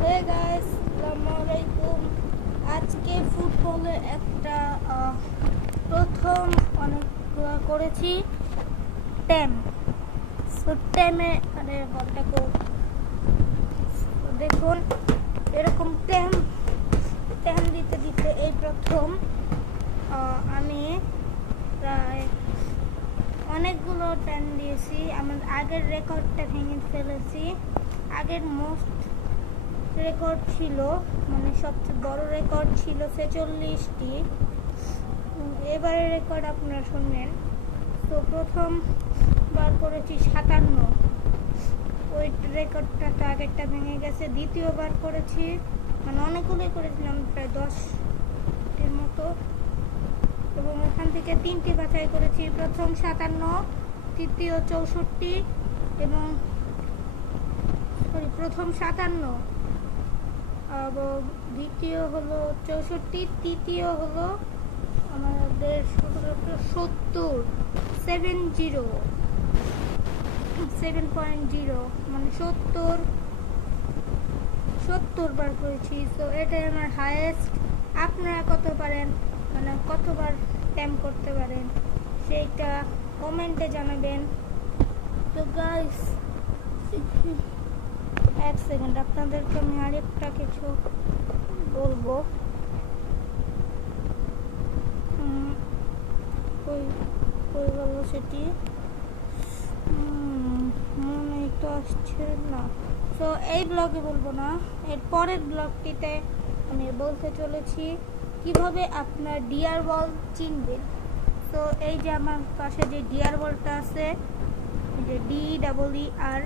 Hey guys, আসসালামু আলাইকুম। আজকে ফুটবলের একটা প্রথম অনেকগুলো করেছি ট্যাম। সো ট্যামে বলটা দেখুন, এরকম ট্যাম ট্যাম দিতে দিতে এই প্রথম আমি প্রায় অনেকগুলো ট্যাম দিয়েছি। আমার আগের রেকর্ডটা ভেঙে ফেলেছি। আগের মোস্ট রেকর্ড ছিল, মানে সবচেয়ে বড় রেকর্ড ছিল 46টি। এবারের রেকর্ড আপনারা শুনলেন। তো প্রথম বার করেছি 57, ওই রেকর্ডটা তো আগেরটা ভেঙে গেছে। দ্বিতীয়বার করেছি, মানে অনেকগুলোই করেছিলাম, প্রায় 10টির মতো, এবং ওখান থেকে 3টি বাছাই করেছি। প্রথম 57, তৃতীয় 64 এবং প্রথম 57, দ্বিতীয় হলো 64, তৃতীয় হলো আমাদের 70, 7.0 মানে 70 বার করেছি। তো এটাই আমার হায়েস্ট। আপনারা কত পারেন, মানে কতবার ট্যাম করতে পারেন সেইটা কমেন্টে জানাবেন। তো গাইস, এক সেকেন্ড, আপনাদেরকে আমি আরেকটা কিছু বলবো। কই গেল সেটি, মনে তো আসছে না। তো এই ব্লগে বলবো না, এর পরের ব্লগটিতে আমি বলতে চলেছি কিভাবে আপনার ডিয়ার বল চিনবেন। তো এই যে আমার পাশে যে ডিয়ার বলটা আছে, যে DEER